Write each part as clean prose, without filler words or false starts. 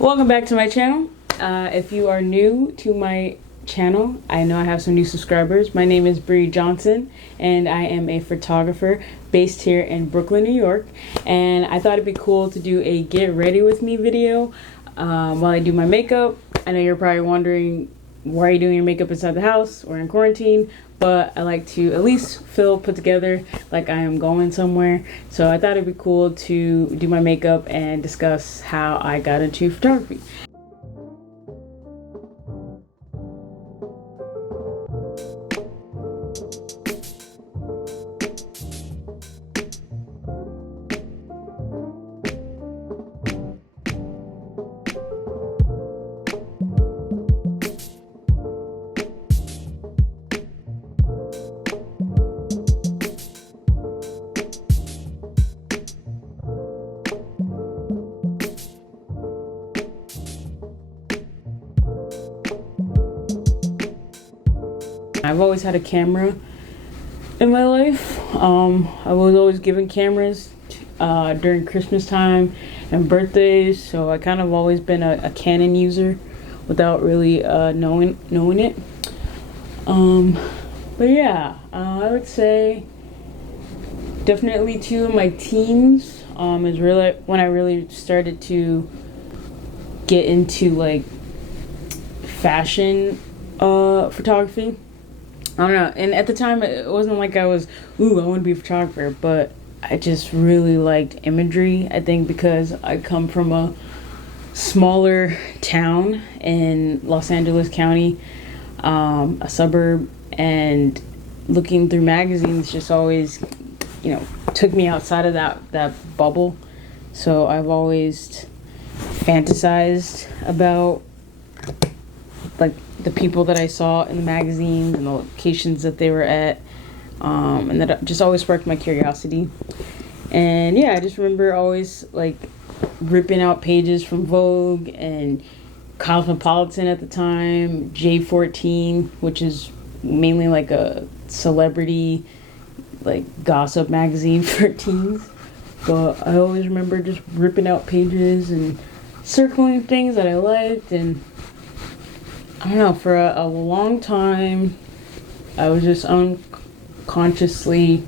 Welcome back to my channel. If you are new to my channel, I know I have some new subscribers. My name is Bree Johnson and I am a photographer based here in Brooklyn, New York. And I thought it'd be cool to do a get ready with me video while I do my makeup. I know you're probably wondering, why are you doing your makeup inside the house or in quarantine? But I like to at least feel put together like I am going somewhere. So I thought it'd be cool to do my makeup and discuss how I got into photography. I've always had a camera in my life. I was always given cameras during Christmas time and birthdays, so I kind of always been a Canon user without really knowing it. But yeah, I would say definitely too in my teens is really when I really started to get into like fashion photography. I don't know, and at the time it wasn't like I was, I want to be a photographer, but I just really liked imagery. I think because I come from a smaller town in Los Angeles County, a suburb, and looking through magazines just always, took me outside of that bubble. So I've always fantasized about like the people that I saw in the magazines and the locations that they were at, and that just always sparked my curiosity. And yeah, I just remember always like ripping out pages from Vogue and Cosmopolitan at the time, J14, which is mainly like a celebrity like gossip magazine for teens. But I always remember just ripping out pages and circling things that I liked. And I don't know, for a long time, I was just unconsciously,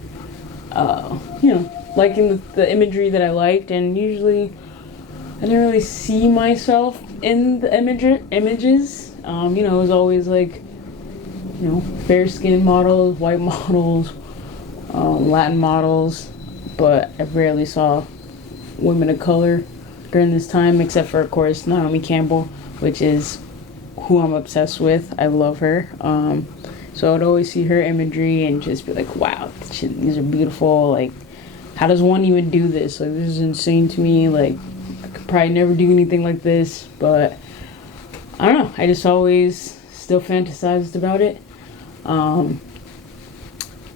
liking the imagery that I liked, and usually I didn't really see myself in the images. It was always like, fair-skinned models, white models, Latin models, but I rarely saw women of color during this time, except for, of course, Naomi Campbell, which is who I'm obsessed with. I love her. So I would always see her imagery and just be like, wow, these are beautiful. Like, how does one even do this? Like, this is insane to me. Like, I could probably never do anything like this, but I don't know. I just always still fantasized about it.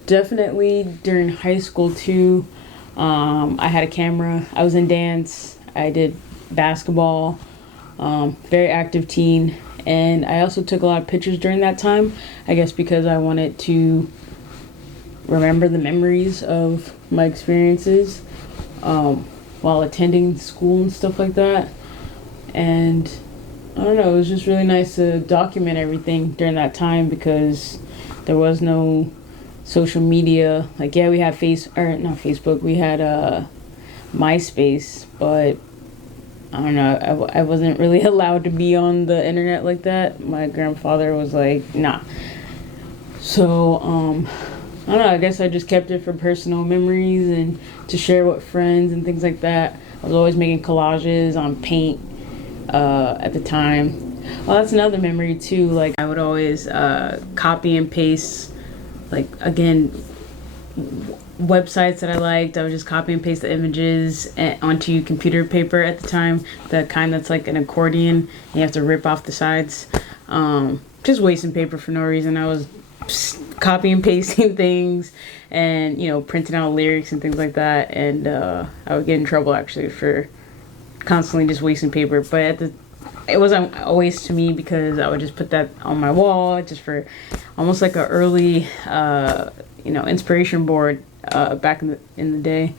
Definitely during high school too, I had a camera. I was in dance. I did basketball. Very active teen. And I also took a lot of pictures during that time, I guess because I wanted to remember the memories of my experiences while attending school and stuff like that. And I don't know, it was just really nice to document everything during that time because there was no social media. Like, yeah, we had not Facebook, we had MySpace, but I don't know, I wasn't really allowed to be on the internet like that. My grandfather was like, nah. So, I don't know, I guess I just kept it for personal memories and to share with friends and things like that. I was always making collages on Paint at the time. Well, that's another memory too. Like, I would always copy and paste, like, again, websites that I liked. I would just copy and paste the images onto computer paper at the time, the kind that's like an accordion and you have to rip off the sides. Just wasting paper for no reason. I was copying and pasting things and printing out lyrics and things like that, and I would get in trouble actually for constantly just wasting paper. But it wasn't a waste to me because I would just put that on my wall just for almost like a early inspiration board back in the day.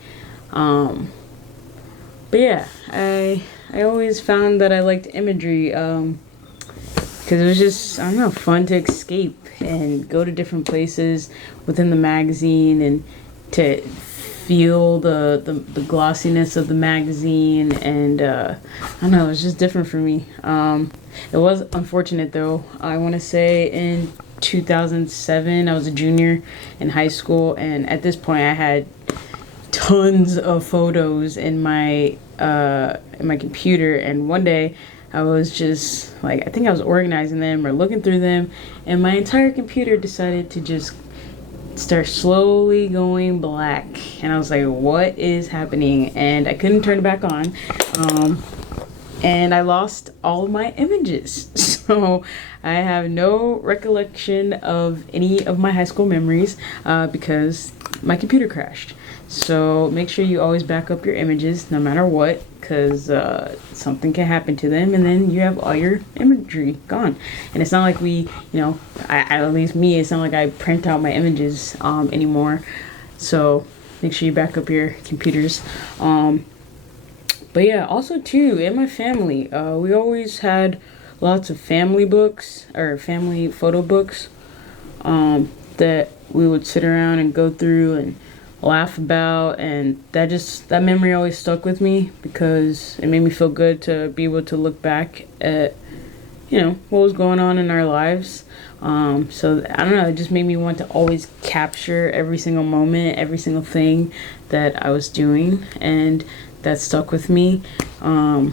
But yeah, I I always found that I liked imagery because it was just, I don't know, fun to escape and go to different places within the magazine and to feel the glossiness of the magazine. And I don't know, it was just different for me. It was unfortunate though. I want to say in 2007 I was a junior in high school, and at this point I had tons of photos in my computer, and one day I was just like, I think I was organizing them or looking through them, and my entire computer decided to just start slowly going black, and I was like, what is happening? And I couldn't turn it back on, and I lost all of my images. So I have no recollection of any of my high school memories because my computer crashed. So make sure you always back up your images no matter what, because something can happen to them and then you have all your imagery gone. And it's not like at least me, it's not like I print out my images anymore. So make sure you back up your computers. But yeah, also too, in my family, we always had lots of family books or family photo books that we would sit around and go through and laugh about, and that memory always stuck with me because it made me feel good to be able to look back at what was going on in our lives. So I don't know, it just made me want to always capture every single moment, every single thing that I was doing, and that stuck with me in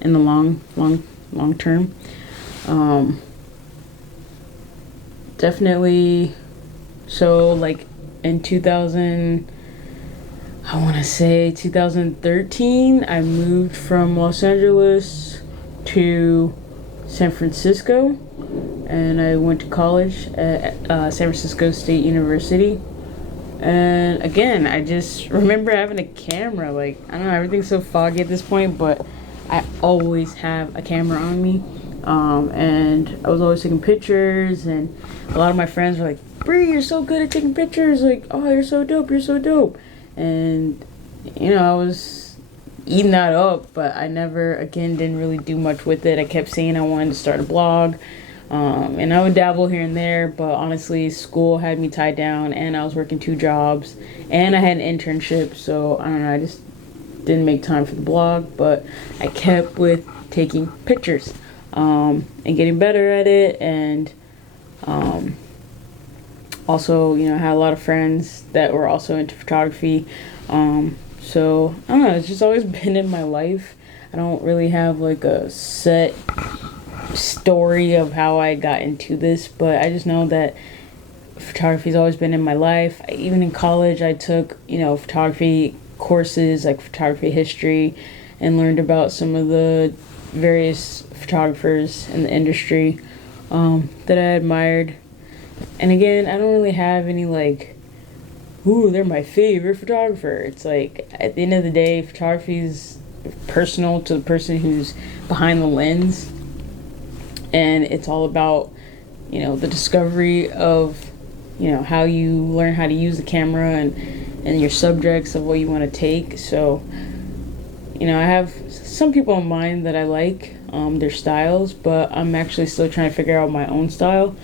the long term. Definitely. So like in 2013, I moved from Los Angeles to San Francisco, and I went to college at San Francisco State University. And again, I just remember having a camera. Like, I don't know, everything's so foggy at this point, but I always have a camera on me. And I was always taking pictures, and a lot of my friends were like, Bree, you're so good at taking pictures. Like, oh, you're so dope. And, I was eating that up, but I never, again, didn't really do much with it. I kept saying I wanted to start a blog. And I would dabble here and there, but honestly, school had me tied down, and I was working 2 jobs, and I had an internship, so I don't know, I just didn't make time for the blog, but I kept with taking pictures, and getting better at it, and also, I had a lot of friends that were also into photography, so I don't know, it's just always been in my life. I don't really have like a set story of how I got into this, but I just know that photography's always been in my life. Even in college, I took photography courses like photography history and learned about some of the various photographers in the industry that I admired. And again, I don't really have any like, ooh, they're my favorite photographer. It's like, at the end of the day, photography is personal to the person who's behind the lens. And it's all about, the discovery of, how you learn how to use the camera and your subjects of what you want to take. So, I have some people in mind that I like, their styles, but I'm actually still trying to figure out my own style.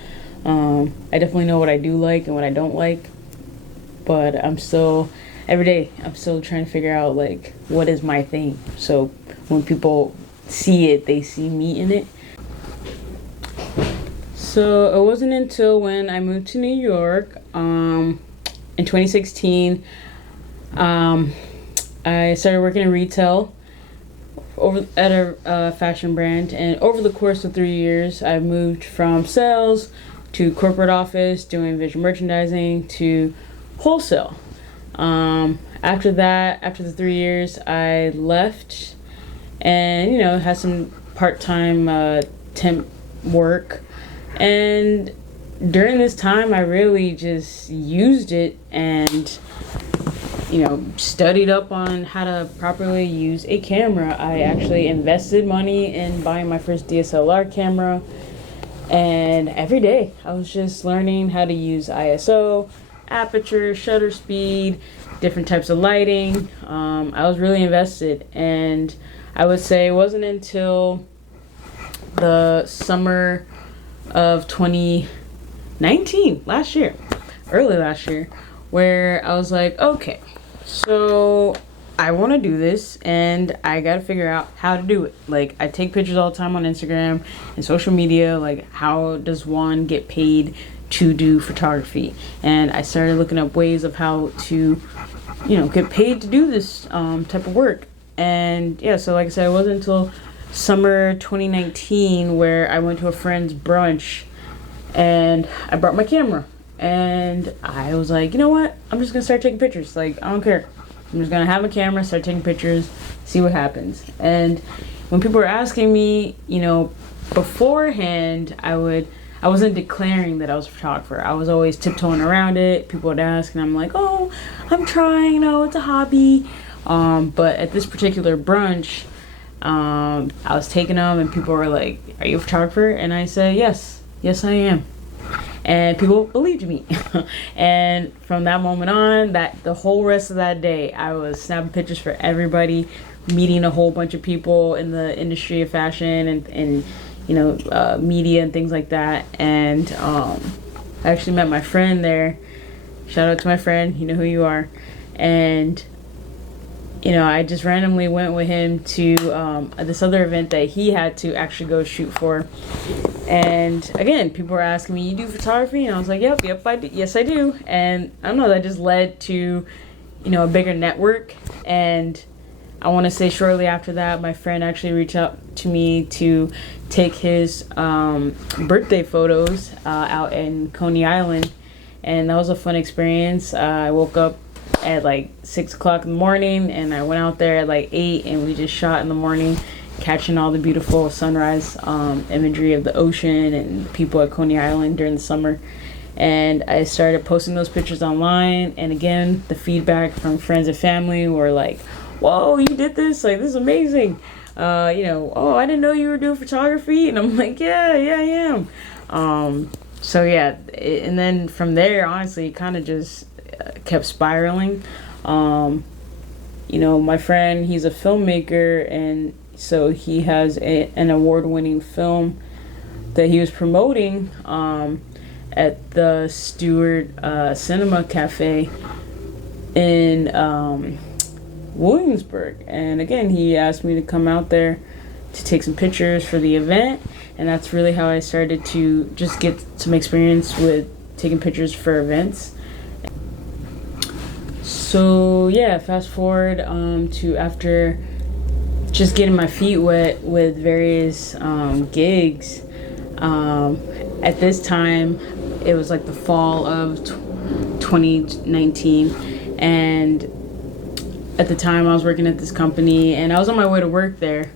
I definitely know what I do like and what I don't like, but every day, I'm still trying to figure out, like, what is my thing. So when people see it, they see me in it. So it wasn't until when I moved to New York in 2016, I started working in retail at a fashion brand, and over the course of 3 years, I moved from sales to corporate office, doing visual merchandising, to wholesale. After the 3 years, I left and had some part-time temp work. And during this time, I really just used it and, studied up on how to properly use a camera. I actually invested money in buying my first DSLR camera. And every day, I was just learning how to use ISO, aperture, shutter speed, different types of lighting. I was really invested. And I would say it wasn't until the summer of 2019, early last year, where I was like, okay, so I want to do this and I got to figure out how to do it. Like, I take pictures all the time on Instagram and social media. Like, how does one get paid to do photography? And I started looking up ways of how to, get paid to do this type of work. And yeah, so like I said, it wasn't until summer 2019 where I went to a friend's brunch and I brought my camera. And I was like, you know what? I'm just going to start taking pictures. Like, I don't care. I'm just going to have a camera, start taking pictures, see what happens. And when people were asking me, beforehand, I wasn't declaring that I was a photographer. I was always tiptoeing around it. People would ask, and I'm like, oh, I'm trying, it's a hobby. But at this particular brunch, I was taking them, and people were like, are you a photographer? And I said, yes, I am. And people believed me. And from that moment on, the whole rest of that day, I was snapping pictures for everybody, meeting a whole bunch of people in the industry of fashion and media and things like that. And I actually met my friend there. Shout out to my friend, you know who you are. And I just randomly went with him to this other event that he had to actually go shoot for. And again, people were asking me, you do photography? And I was like, yep, I do. Yes, I do. And I don't know, that just led to, a bigger network. And I want to say shortly after that, my friend actually reached out to me to take his birthday photos out in Coney Island. And that was a fun experience. I woke up at like 6 o'clock in the morning and I went out there at like 8 and we just shot in the morning, catching all the beautiful sunrise imagery of the ocean and people at Coney Island during the summer. And I started posting those pictures online, and again, the feedback from friends and family were like, whoa, you did this, like, this is amazing. Oh, I didn't know you were doing photography. And I'm like, yeah, I am. So yeah, and then from there, honestly, it kind of just kept spiraling. My friend, he's a filmmaker, and so he has an award-winning film that he was promoting at the Stewart Cinema Cafe in Williamsburg. And again, he asked me to come out there to take some pictures for the event, and that's really how I started to just get some experience with taking pictures for events. So yeah, fast forward to after just getting my feet wet with various gigs. At this time, it was like the fall of 2019, and at the time I was working at this company, and I was on my way to work there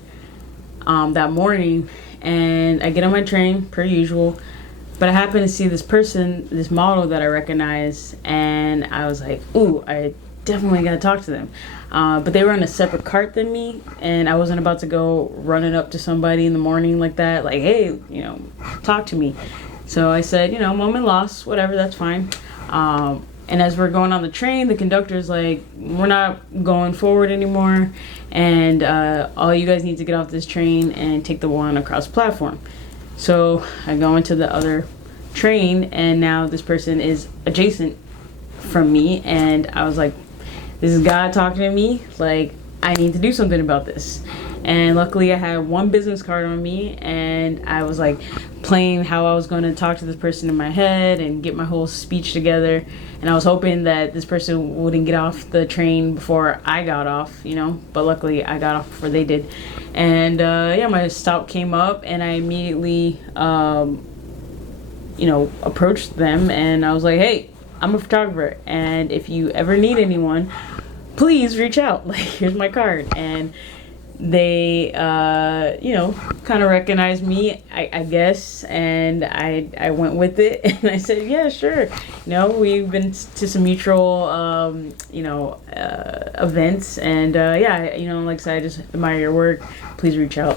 that morning, and I get on my train per usual. But I happened to see this model that I recognized, and I was like, ooh, I definitely gotta talk to them. But they were on a separate cart than me, and I wasn't about to go running up to somebody in the morning like that, like, hey, talk to me. So I said, moment lost, whatever, that's fine. And as we're going on the train, the conductor's like, we're not going forward anymore, and all you guys need to get off this train and take the one across the platform. So I go into the other train, and now this person is adjacent from me, and I was like, this is God talking to me, like, I need to do something about this. And luckily I had one business card on me, and I was like playing how I was going to talk to this person in my head and get my whole speech together. And I was hoping that this person wouldn't get off the train before I got off, but luckily I got off before they did. And my stop came up, and I immediately approached them, and I was like, hey, I'm a photographer, and if you ever need anyone, please reach out. Like, here's my card. And they kind of recognized me, I guess, and I went with it, and I said, yeah, sure. We've been to some mutual events, and like I said, I just admire your work, please reach out.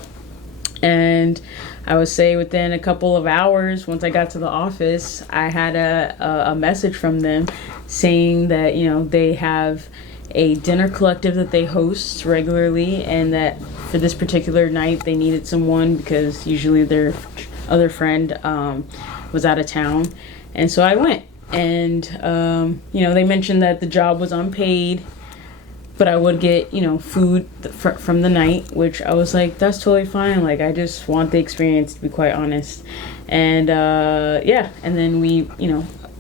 And I would say within a couple of hours, once I got to the office, I had a message from them saying that they have a dinner collective that they host regularly, and that for this particular night they needed someone because usually their other friend was out of town. And so I went, and they mentioned that the job was unpaid, but I would get food from the night, which I was like, that's totally fine. Like, I just want the experience, to be quite honest. And and then we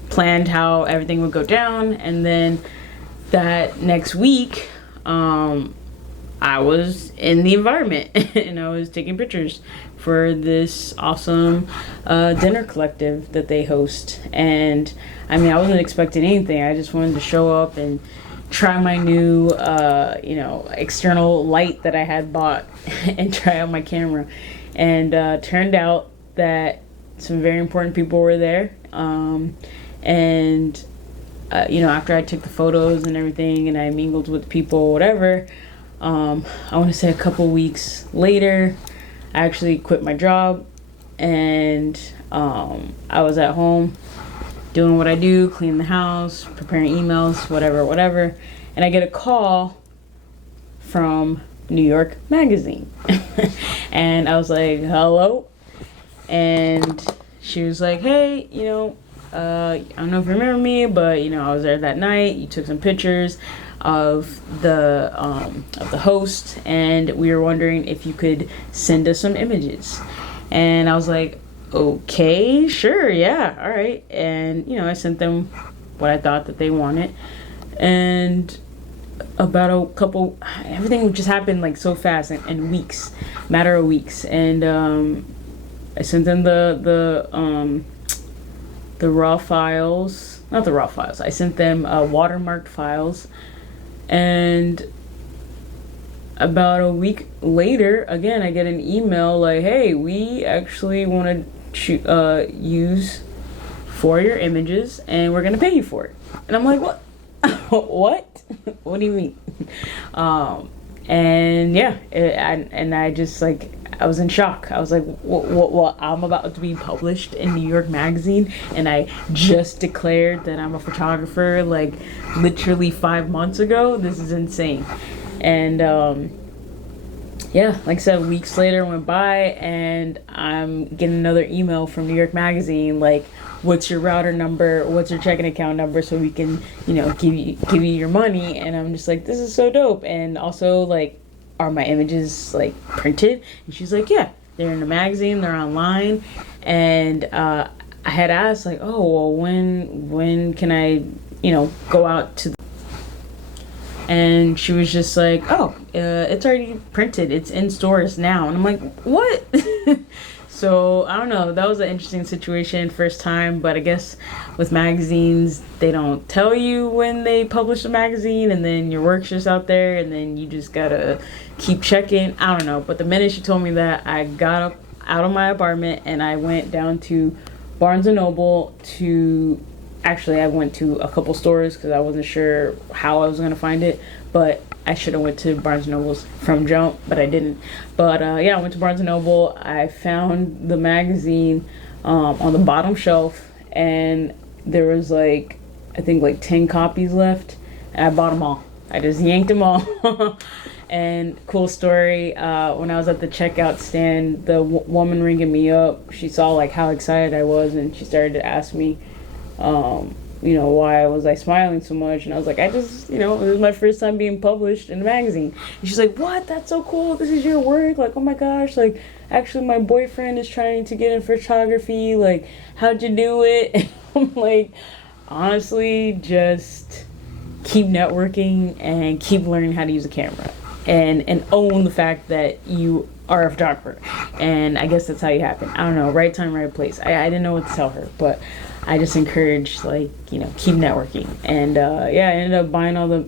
planned how everything would go down, and then that next week I was in the environment and I was taking pictures for this awesome dinner collective that they host. And I mean, I wasn't expecting anything. I just wanted to show up and try my new external light that I had bought and try out my camera. And turned out that some very important people were there. After I took the photos and everything and I mingled with people, whatever, I want to say a couple weeks later, I actually quit my job, and I was at home doing what I do, cleaning the house, preparing emails, whatever, and I get a call from New York Magazine. And I was like, hello? And she was like, hey, I don't know if you remember me, but I was there that night. You took some pictures of the host, and we were wondering if you could send us some images. And I was like, okay, sure, yeah, all right. And I sent them what I thought that they wanted, and about everything just happened like so fast, in weeks, matter of weeks. And I sent them the raw files, not the raw files. I sent them watermarked files, and about a week later, again, I get an email like, "Hey, we actually want to use 4 your images, and we're gonna pay you for it." And I'm like, "What? What? What do you mean?" I just like, I was in shock. I was like, what? I'm about to be published in New York Magazine, and I just declared that I'm a photographer like literally 5 months ago. This is insane. And like I said, weeks later went by, and I'm getting another email from New York Magazine like, what's your router number, what's your checking account number, so we can give you your money. And I'm just like, this is so dope. And also, like, are my images like printed? And she's like, yeah, they're in the magazine, they're online. And I had asked like, oh well, when can I go out to and she was just like, oh, it's already printed, it's in stores now. And I'm like, what? So I don't know, that was an interesting situation, first time. But I guess with magazines, they don't tell you when they publish a magazine, and then your work's just out there, and then you just gotta keep checking. I don't know, but the minute she told me that, I got up out of my apartment and I went down to Barnes & Noble I went to a couple stores because I wasn't sure how I was going to find it, but I should have went to Barnes & Noble's from jump, but I didn't. But I went to Barnes & Noble. I found the magazine on the bottom shelf, and there was like, I think like 10 copies left, and I bought them all. I just yanked them all. And cool story, when I was at the checkout stand, the woman ringing me up, she saw like how excited I was, and she started to ask me why was I smiling so much. And I was like, I just, it was my first time being published in a magazine. And she's like, what? That's so cool. This is your work. Like, oh my gosh. Like, actually, my boyfriend is trying to get in photography. Like, how'd you do it? And I'm like, honestly, just keep networking and keep learning how to use a camera. And own the fact that you are a photographer. And I guess that's how you happen. I don't know, right time, right place. I didn't know what to tell her, but I just encouraged, like, keep networking. And I ended up buying all the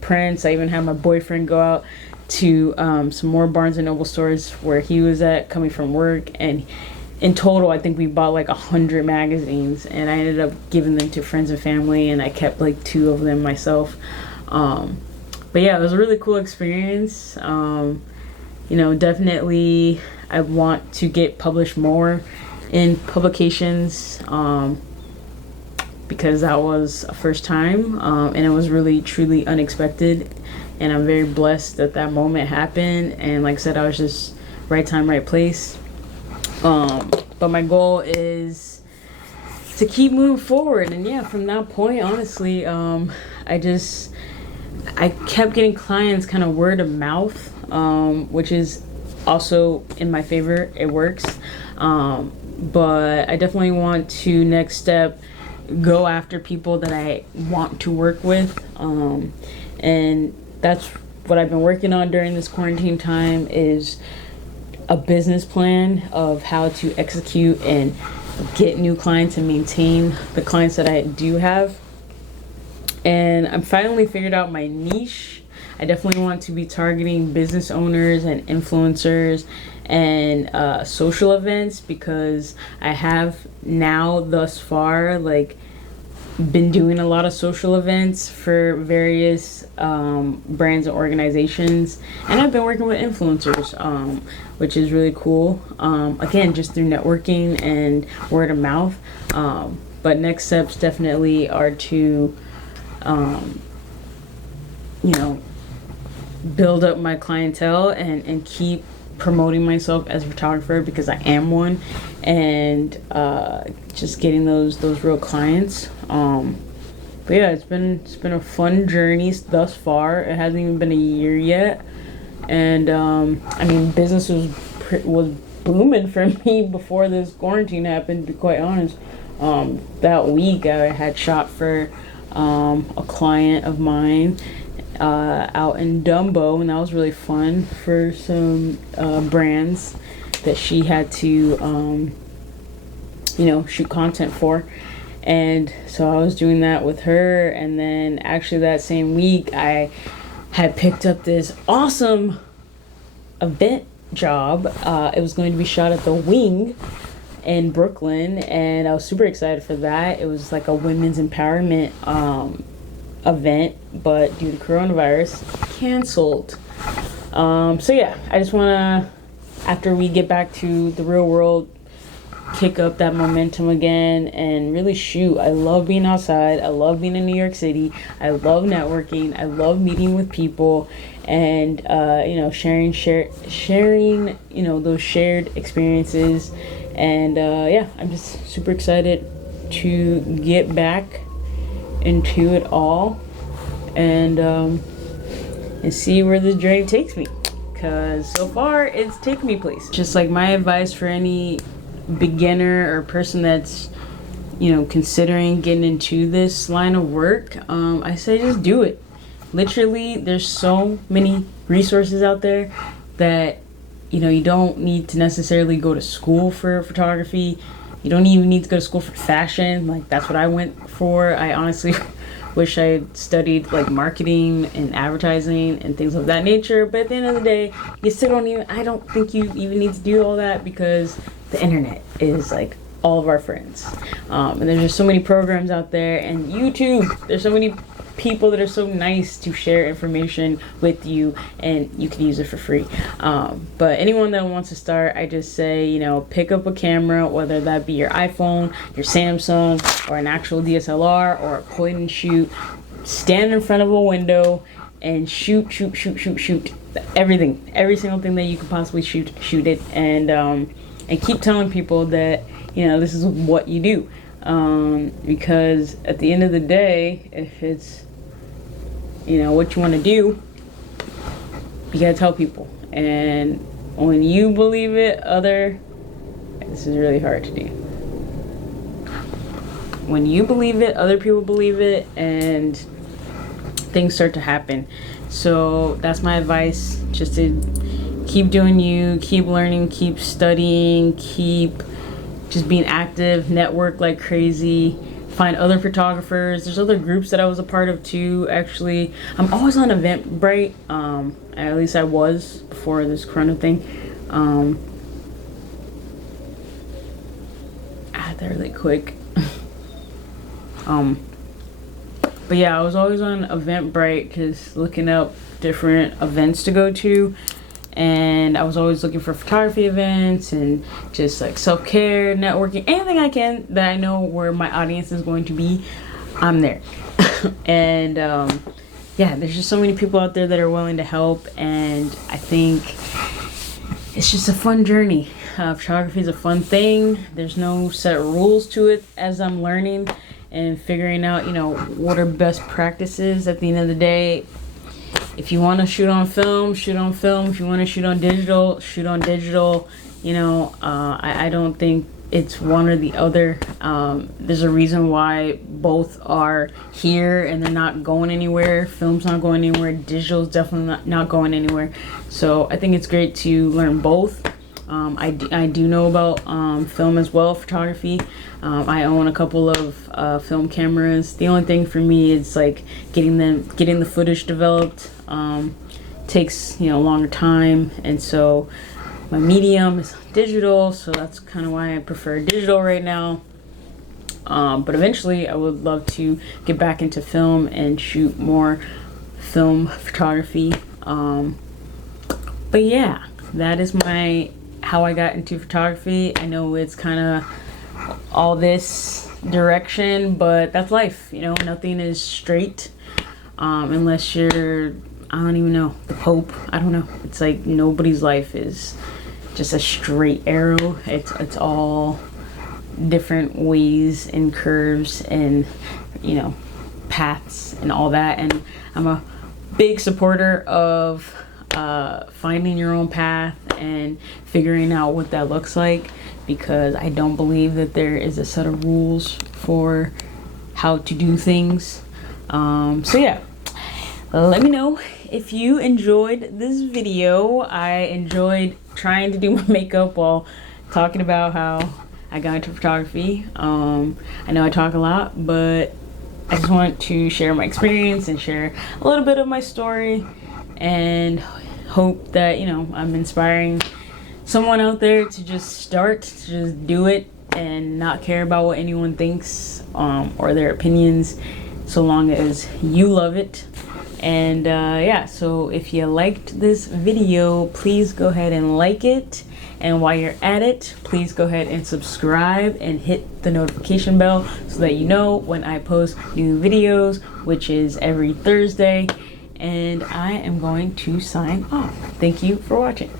prints. I even had my boyfriend go out to some more Barnes & Noble stores where he was at, coming from work. And in total, I think we bought like 100 magazines. And I ended up giving them to friends and family, and I kept like 2 of them myself. But yeah, it was a really cool experience. Definitely I want to get published more in publications. because that was a first time, and it was really truly unexpected, and I'm very blessed that that moment happened. And like I said, I was just right time, right place. But my goal is to keep moving forward, and yeah, from that point, honestly, I kept getting clients kind of word of mouth, which is also in my favor. It works. But I definitely want to next step go after people that I want to work with. And that's what I've been working on during this quarantine time, is a business plan of how to execute and get new clients and maintain the clients that I do have. And I'm finally figured out my niche. I definitely want to be targeting business owners and influencers and social events, because I have now thus far like been doing a lot of social events for various brands and organizations, and I've been working with influencers, which is really cool, again, just through networking and word of mouth. But next steps definitely are to build up my clientele and keep promoting myself as a photographer, because I am one, and just getting those real clients. But yeah, it's been a fun journey thus far. It hasn't even been a year yet, and I mean, business was booming for me before this quarantine happened, to be quite honest. That week I had shot for a client of mine out in Dumbo, and that was really fun for some brands that she had to shoot content for. And so I was doing that with her, and then actually that same week I had picked up this awesome event job. It was going to be shot at the Wing in Brooklyn, and I was super excited for that. It was like a women's empowerment event, but due to coronavirus, canceled. So yeah, I just want to, after we get back to the real world, kick up that momentum again and really shoot. I love being outside. I love being in New York City. I love networking. I love meeting with people and sharing those shared experiences. And yeah, I'm just super excited to get back into it all and see where this journey takes me, because so far it's taken me places. Just like my advice for any beginner or person that's considering getting into this line of work, I say just do it. Literally, there's so many resources out there that you don't need to necessarily go to school for photography. You don't even need to go to school for fashion. Like, that's what I went for. I honestly wish I studied like marketing and advertising and things of that nature. But at the end of the day, I don't think you even need to do all that, because the internet is like all of our friends. And there's just so many programs out there, and YouTube, there's so many people that are so nice to share information with you, and you can use it for free. But anyone that wants to start, I just say, pick up a camera, whether that be your iPhone, your Samsung, or an actual DSLR, or a point and shoot. Stand in front of a window and shoot everything, every single thing that you could possibly shoot it, and keep telling people that this is what you do, because at the end of the day, if it's what you want to do, you gotta tell people. And when you believe it, this is really hard to do. When you believe it, other people believe it, and things start to happen. So that's my advice, just to keep doing you, keep learning, keep studying, keep just being active, network like crazy, find other photographers. There's other groups that I was a part of too, actually. I'm always on Eventbrite, at least I was before this corona thing. Add that really quick. But yeah, I was always on Eventbrite, just looking up different events to go to. And I was always looking for photography events and just like self-care, networking, anything I can that I know where my audience is going to be, I'm there. And yeah, there's just so many people out there that are willing to help, and I think it's just a fun journey. Photography is a fun thing. There's no set rules to it as I'm learning and figuring out, you know, what are best practices. At the end of the day, if you want to shoot on film, shoot on film. If you want to shoot on digital, shoot on digital. You know, I don't think it's one or the other. There's a reason why both are here and they're not going anywhere. Film's not going anywhere. Digital's definitely not going anywhere. So I think it's great to learn both. I do know about film as well, photography. I own a couple of film cameras. The only thing for me is like getting the footage developed. Takes, you know, a longer time, and so my medium is digital, so that's kind of why I prefer digital right now. But eventually I would love to get back into film and shoot more film photography. But yeah, that is how I got into photography. I know it's kind of all this direction, but that's life. You know, nothing is straight unless you're, I don't even know, the Pope. I don't know. It's like nobody's life is just a straight arrow. It's all different ways and curves and, you know, paths and all that. And I'm a big supporter of finding your own path and figuring out what that looks like, because I don't believe that there is a set of rules for how to do things. So yeah, let me know if you enjoyed this video. I enjoyed trying to do my makeup while talking about how I got into photography. I know I talk a lot, but I just want to share my experience and share a little bit of my story, and hope that, you know, I'm inspiring someone out there to just do it and not care about what anyone thinks or their opinions, so long as you love it. And yeah, so if you liked this video, please go ahead and like it, and while you're at it, please go ahead and subscribe and hit the notification bell so that you know when I post new videos, which is every Thursday. And I am going to sign off. Thank you for watching.